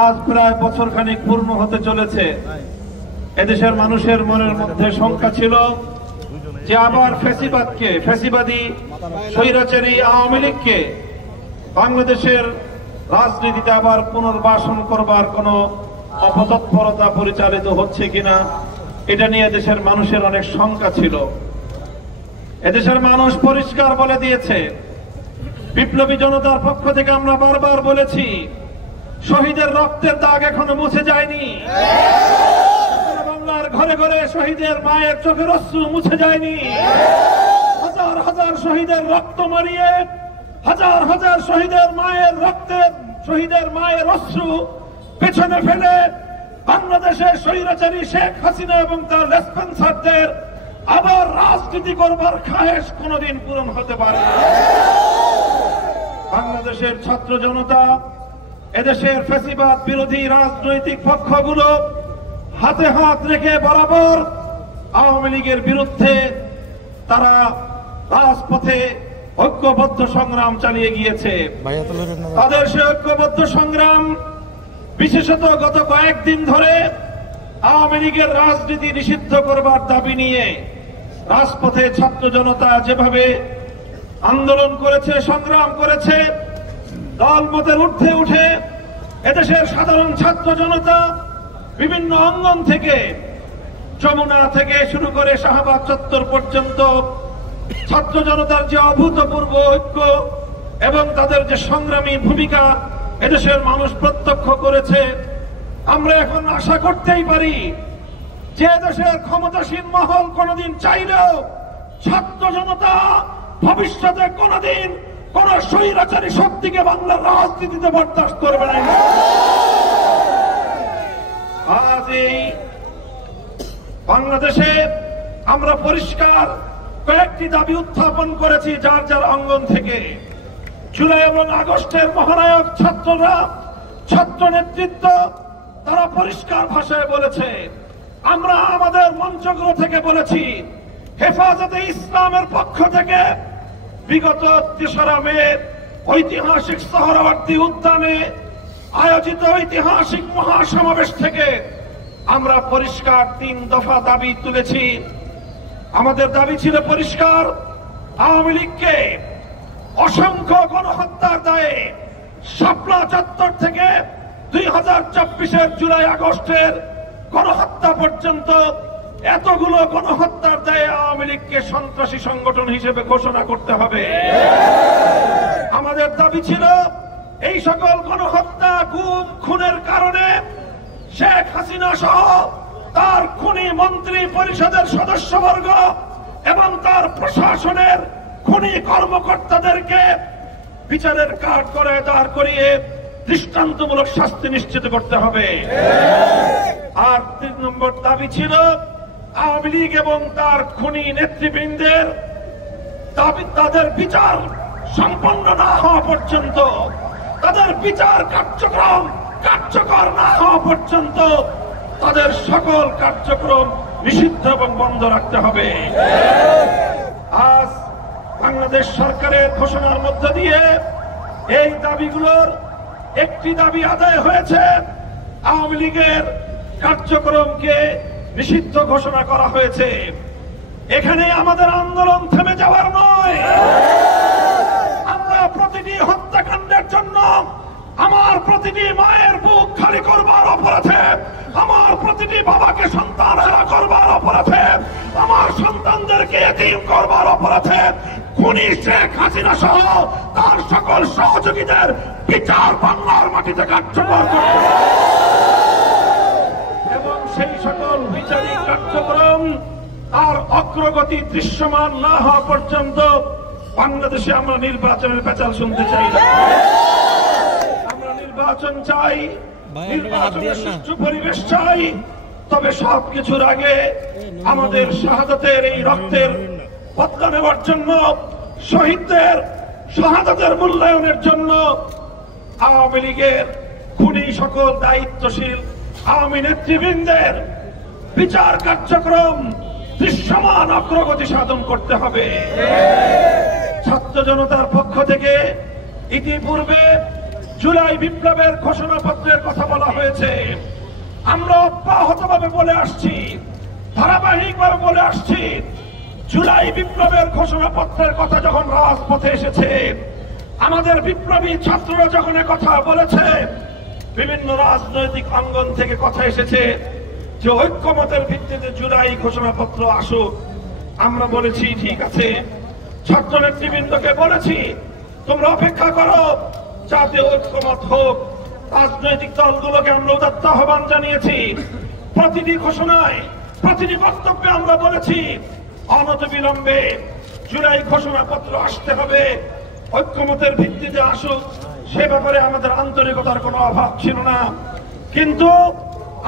আজ প্রায় বছর খানিক পূর্ণ হতে চলেছে। এদেশের মানুষের মনের মধ্যে শঙ্কা ছিল যে আবার ফ্যাসিবাদী স্বৈরাচারী আওয়ামী লীগকে বাংলাদেশের রাজনীতিতে আবার পুনর্বাসন করবার কোন অপতৎপরতা পরিচালিত হচ্ছে কিনা, এটা নিয়ে দেশের মানুষের অনেক শঙ্কা ছিল। এদেশের মানুষ পরিষ্কার বলে দিয়েছে, বিপ্লবী জনতার পক্ষ থেকে আমরা বারবার বলেছি, শহীদের রক্তের দাগ এখনো মুছে যায়নি। বাংলার ঘরে ঘরে শহীদের মায়ের চোখের অশ্রু মুছে যায়নি। হাজার হাজার শহীদের রক্ত মারিয়ে, হাজার হাজার শহীদের মায়ের অশ্রু পেছনে ফেলে বাংলাদেশের স্বৈরাচারী শেখ হাসিনা এবং তার লেসপেন্সারদের আবার রাজনীতি করবার খায়েশ কোনদিন পূরণ হতে পারে না। বাংলাদেশের ছাত্র জনতা, এদেশের ফ্যাসিবাদ বিরোধী রাজনৈতিক পক্ষগুলো হাতে হাত রেখে বরাবর আওয়ামী লীগের বিরুদ্ধে তারা রাজপথে ঐক্যবদ্ধ সংগ্রাম চালিয়ে গিয়েছে। তাদের সে ঐক্যবদ্ধ সংগ্রাম বিশেষত গত কয়েকদিন ধরে আওয়ামী লীগের রাজনীতি নিষিদ্ধ করবার দাবি নিয়ে রাজপথে ছাত্র জনতা যেভাবে আন্দোলন করেছে, সংগ্রাম করেছে, দলমতের ঊর্ধ্বে উঠে এদেশের সাধারণ ছাত্র জনতা বিভিন্ন অঙ্গন থেকে, যমুনা থেকে শুরু করে শাহবাগ চত্বর পর্যন্ত ছাত্র জনতার যে অভূতপূর্ব ঐক্য এবং তাদের যে সংগ্রামী ভূমিকা এদেশের মানুষ প্রত্যক্ষ করেছে। আমরা এখন আশা করতেই পারি যে দেশের ক্ষমতাসীন মহল কোনদিন চাইলেও ছাত্র জনতা ভবিষ্যতে কোনদিন কোন স্বৈরাচারী শক্তিকে বাংলার রাজনীতিতে বরদাস্ত করবে না। আজ এই বাংলাদেশে আমরা পরিষ্কার কয়েকটি দাবি উত্থাপন করেছি যার যার অঙ্গন থেকে। জুলাই এবং আগস্টের মহানায়ক ছাত্ররা, ছাত্র নেতৃত্ব, তারা পরিষ্কার ভাষায় বলেছে, আমরা আমাদের মঞ্চগুলো থেকে বলেছি, হেফাজতে ইসলামের পক্ষ থেকে বিগত ৩রা মের ঐতিহাসিক সোহরাওয়ার্দী উদ্যানে আয়োজিত ঐতিহাসিক মহাসমাবেশ থেকে আমরা পরিষ্কার ৩ দফা দাবি তুলেছি। আমাদের দাবি ছিল পরিষ্কার, আওয়ামী লীগকে অসংখ্য গণহত্যার দায়ে শাপলা চত্বর থেকে 2024-এর জুলাই আগস্টের গণহত্যা পর্যন্ত এতগুলো গণহত্যার দায়ে আওয়ামী লীগকে সন্ত্রাসী সংগঠন হিসেবে ঘোষণা করতে হবে। আমাদের দাবি ছিল, এই সকল গণহত্যা, গুম, খুনের কারণে শেখ হাসিনা সহ তার খুনি মন্ত্রী পরিষদের সদস্যবর্গ এবং তার প্রশাসনের খুনি কর্মকর্তাদেরকে বিচারের কাঠ করে দাঁড় করিয়ে দৃষ্টান্তমূলক শাস্তি নিশ্চিত করতে হবে। আর ৩ নম্বর দাবি ছিল, আওয়ামী লীগ এবং তার খুনি নেতৃবৃন্দের দাবি তাদের বিচার সম্পন্ন না হওয়া পর্যন্ত, তাদের বিচার কার্যকর না হওয়া পর্যন্ত তাদের সকল কার্যক্রম নিষিদ্ধ এবং বন্ধ রাখতে হবে। আজ বাংলাদেশ সরকারের ঘোষণার মধ্য দিয়ে এই দাবিগুলোর একটি দাবি আদায় হয়েছে, আওয়ামী লীগের কার্যক্রমকে নিষিদ্ধ ঘোষণা করা হয়েছে। এখানে আমাদের আন্দোলন থেমে যাওয়ার নয়। আমরা প্রতিটি হত্যাকাণ্ডের জন্য, আমার প্রতিটি মায়ের বুক খালি করবার অপরাধে, আমার প্রতিটি বাবাকে সন্তান হারা করবার অপরাধে, আমার সন্তানদেরকে এতিম করবার অপরাধে খুনি শেখ হাসিনা সহ তার সকল সহযোগীদের বিচার বাংলার মাটিতে কার্যকর করতে হবে এবং সেই সকল বিচারিক কার্যক্রম আর অগ্রগতি দৃশ্যমান না হওয়া পর্যন্ত বাংলাদেশে আমরা নির্বাচনের পেঁচাল শুনতে চাই না। আমরা নির্বাচন চাই, নির্বাচনের সুষ্ঠু পরিবেশ চাই, তবে সবকিছুর আগে আমাদের শাহাদাতের এই রক্তের বদলা নেওয়ার জন্য, শহীদদের শাহাদাতের মূল্যায়নের জন্য আওয়ামী লীগের খুনি সকল দায়িত্বশীল আওয়ামী নেতৃবৃন্দের বিচার কার্যক্রম দৃশ্যমান অগ্রগতি সাধন করতে হবে। ছাত্র জনতার পক্ষ থেকে ইতিপূর্বে জুলাই বিপ্লবের ঘোষণাপত্রের কথা বলা হয়েছে। আমরা অব্যাহতভাবে বলে আসছি, ধারাবাহিকভাবে বলে আসছি, জুলাই বিপ্লবের ঘোষণাপত্রের কথা যখন রাজপথে এসেছে, আমাদের বিপ্লবী ছাত্ররা যখন কথা বলেছে, বিভিন্ন রাজনৈতিক অঙ্গন থেকে কথা এসেছে যে ঐক্যমতের ভিত্তিতে জুলাই ঘোষণাপত্র আসুক। আমরা বলেছি ঠিক আছে, ছাত্র নেতৃবৃন্দকে বলেছি তোমরা অপেক্ষা করো, যাতে ঐক্যমত হোক। রাজনৈতিক দলগুলোকে আমরা উদাত্ত আহ্বান জানিয়েছি। প্রতিটি ঘোষণায়, প্রতিটি বক্তব্যে আমরা বলেছি অনতিবিলম্বে জুলাই ঘোষণাপত্র আসতে হবে, ঐক্যমতের ভিত্তিতে আসুক। সে ব্যাপারে আমাদের আন্তরিকতার কোনো অভাব ছিল না। কিন্তু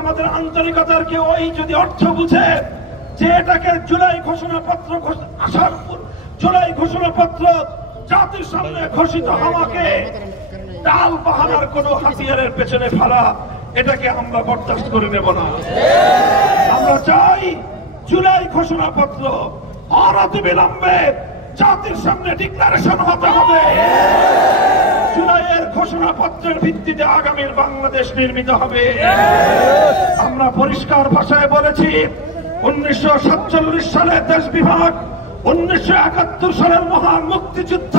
আমাদের আন্তরিকতার কেউ ওই যদি অর্থ বুঝে যে এটাকে জুলাই ঘোষণাপত্র আসার জুলাই ঘোষণাপত্র জাতির সামনে ঘোষিত হওয়াকে ডাল বাহানার কোন হাতিয়ারের পেছনে ফেলা, এটাকে আমরা বরদাস্ত করে নেব না। আমরা চাই জুলাই ঘোষণাপত্র অনতিবিলম্বে জাতির সামনে ডিক্লারেশন হতে হবে। জুলাইয়ের ঘোষণাপত্রের ভিত্তিতে আগামীর বাংলাদেশ নির্মিত হবে। আমরা পরিষ্কার ভাষায় বলেছি 1947 সালে দেশ বিভাগ, 1971 সালের মহান মুক্তিযুদ্ধ,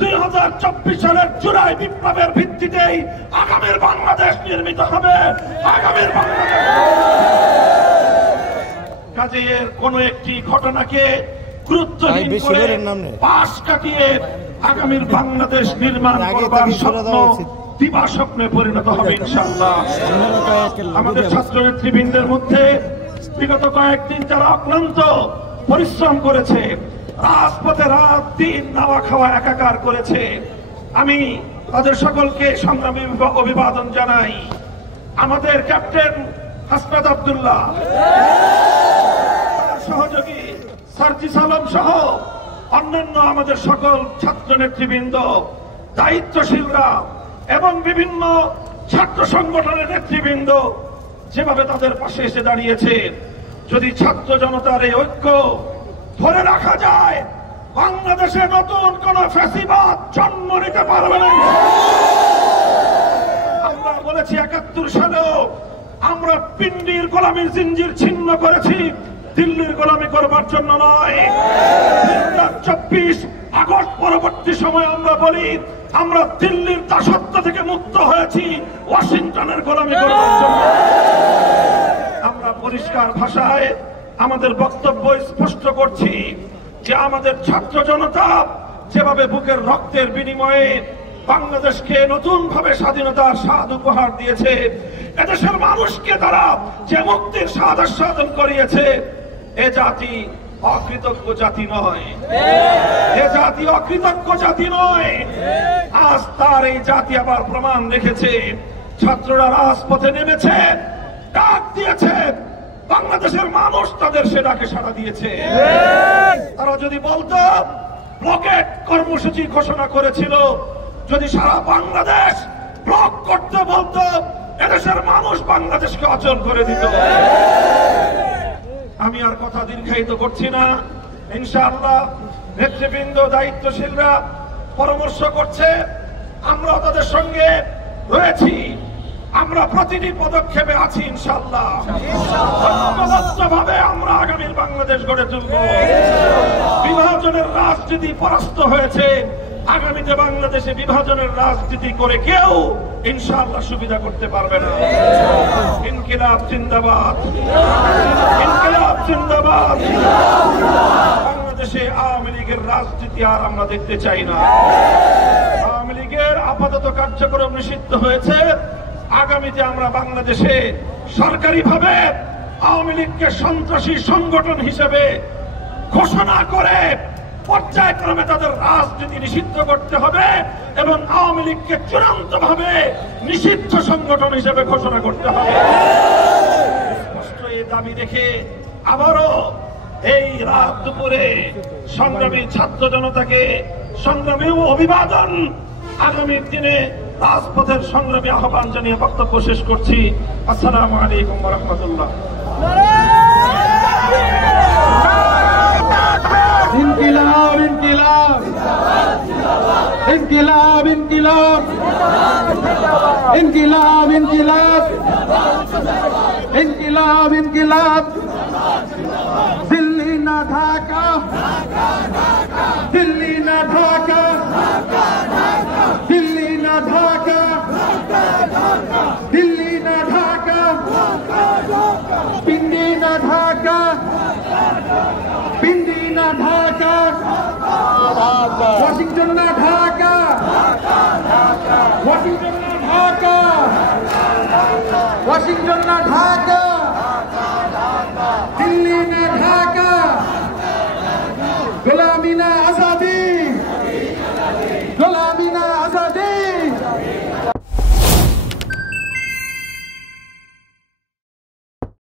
2024 সালের জুলাই বিপ্লবের ভিত্তিতেই আগামীর বাংলাদেশ নির্মিত হবে। আগামীর বাংলাদেশ কাজে এর কোন একটি ঘটনাকে গুরুত্বহীন করে পাশ কাটিয়ে আগামীর বাংলাদেশ নির্মাণ করবার স্বপ্ন দিবা স্বপ্নে পরিণত হবে ইনশাআল্লাহ। আমাদের ছাত্র নেতৃবৃন্দের মধ্যে বিগত কয়েকদিন যারা অক্লান্ত পরিশ্রম করেছে, রাজপথে রাত দিন নাওয়া খাওয়া একাকার করেছে, আমি তাদের সকলকে সংগ্রামী অভিবাদন জানাই। আমাদের ক্যাপ্টেন হাসনাত আব্দুল্লাহ, সহযোগী সার্জিস আলম সহ অন্যান্য আমাদের সকল ছাত্র নেতৃবৃন্দ, দায়িত্বশীলরা এবং বিভিন্ন ছাত্র সংগঠনের নেতৃবৃন্দ যেভাবে তাদের পাশে এসে দাঁড়িয়েছে, যদি ছাত্র জনতার এই ঐক্য ধরে রাখা যায়, বাংলাদেশে নতুন কোন ফ্যাসিবাদ জন্ম নিতে পারবে না। আমরা বলেছি 71 সালেও আমরা পিন্ডির গোলামীর জিঞ্জির ছিন্ন করেছি, দিল্লির গোলামি করবার জন্য নয়। 2024 আগস্ট পরবর্তী সময় আমরা বলি আমরা দিল্লির দাসত্ব থেকে মুক্ত হয়েছি, ওয়াশিংটনের গোলামি করবার জন্য। আমরা পরিষ্কার ভাষায় আমাদের বক্তব্য স্পষ্ট করছি যে আমাদের ছাত্র জনতা যেভাবে বুকের রক্তের বিনিময়ে বাংলাদেশকে নতুন ভাবে স্বাধীনতার স্বাদ উপহার দিয়েছে, এদেশের মানুষকে তারা যে মুক্তির স্বাদ আস্বাদন করিয়েছে, এ জাতি অকৃতজ্ঞ জাতি নয়, এ জাতি অকৃতজ্ঞ জাতি নয়। আজ তার এই জাতি আবার প্রমাণ রেখেছে। ছাত্ররা রাজপথে নেমেছে, ডাক দিয়েছে, বাংলাদেশের মানুষ তাদের সে ডাকে সাড়া দিয়েছে। তারা যদি বলতো ব্লকেট কর্মসূচি ঘোষণা করেছিল, যদি সারা বাংলাদেশ ব্লক করতে বলতো, এদেশের মানুষ বাংলাদেশকে অচল করে দিত। আমি আর কথা দীর্ঘায়িত করছি না। ইনশাআল্লাহ নেতৃবৃন্দ, দায়িত্বশীলরা পরামর্শ করছে, আমরা তাদের সঙ্গে রয়েছি, আমরা প্রতিটি পদক্ষেপে আছি ইনশাআল্লাহ। ঐক্যবদ্ধভাবে আমরা আগামীর বাংলাদেশ গড়ে তুলব। বিভাজনের রাজনীতি পরাস্ত হয়েছে, আগামীতে বাংলাদেশে বিভাজনের রাজনীতি করে কেউ ইনশাআল্লাহ সুবিধা করতে পারবে না। ইনকিলাব জিন্দাবাদ, ইনকিলাব জিন্দাবাদ। বাংলাদেশে আওয়ামী লীগের রাজনীতি আর আমরা দেখতে চাই না। আওয়ামী লীগের আপাতত কার্যক্রম নিষিদ্ধ হয়েছে। আগামীতে আমরা বাংলাদেশে সরকারিভাবে আওয়ামী লীগকে সন্ত্রাসী সংগঠন হিসেবে ঘোষণা করে পর্যায়ক্রমে তাদের রাজনীতি নিষিদ্ধ করতে হবে এবং আওয়ামী লীগকে চূড়ান্তভাবে নিষিদ্ধ সংগঠন হিসেবে ঘোষণা করতে হবে। স্পষ্ট এই দাবি দেখে আবারও এই রাত দুপুরে সংগ্রামী ছাত্র জনতাকে সংগ্রামী অভিবাদন, আগামীর দিনে রাজপথের সংগ্রামী আহ্বান জানিয়ে বক্তব্য শেষ করছি। আসসালামু আলাইকুম ওয়া রাহমাতুল্লাহ। ইনকিলাব ইনকিলাব। ইনকিলাব ইনকিলাব ইনকিলাব ইনকিলাব ইনকিলাব ইনকিলাব দিল্লি না ঢাকা দিল্লি না ঢাকা দিল্লি না ঢাকা দিল্লি না ঢাকা পিন্ডি না ঢাকা পিন্ডি না ঢাকা ওয়াশিংটন না ঢাকা ওয়াশিংটন না ঢাকা ওয়াশিংটন না ঢাকা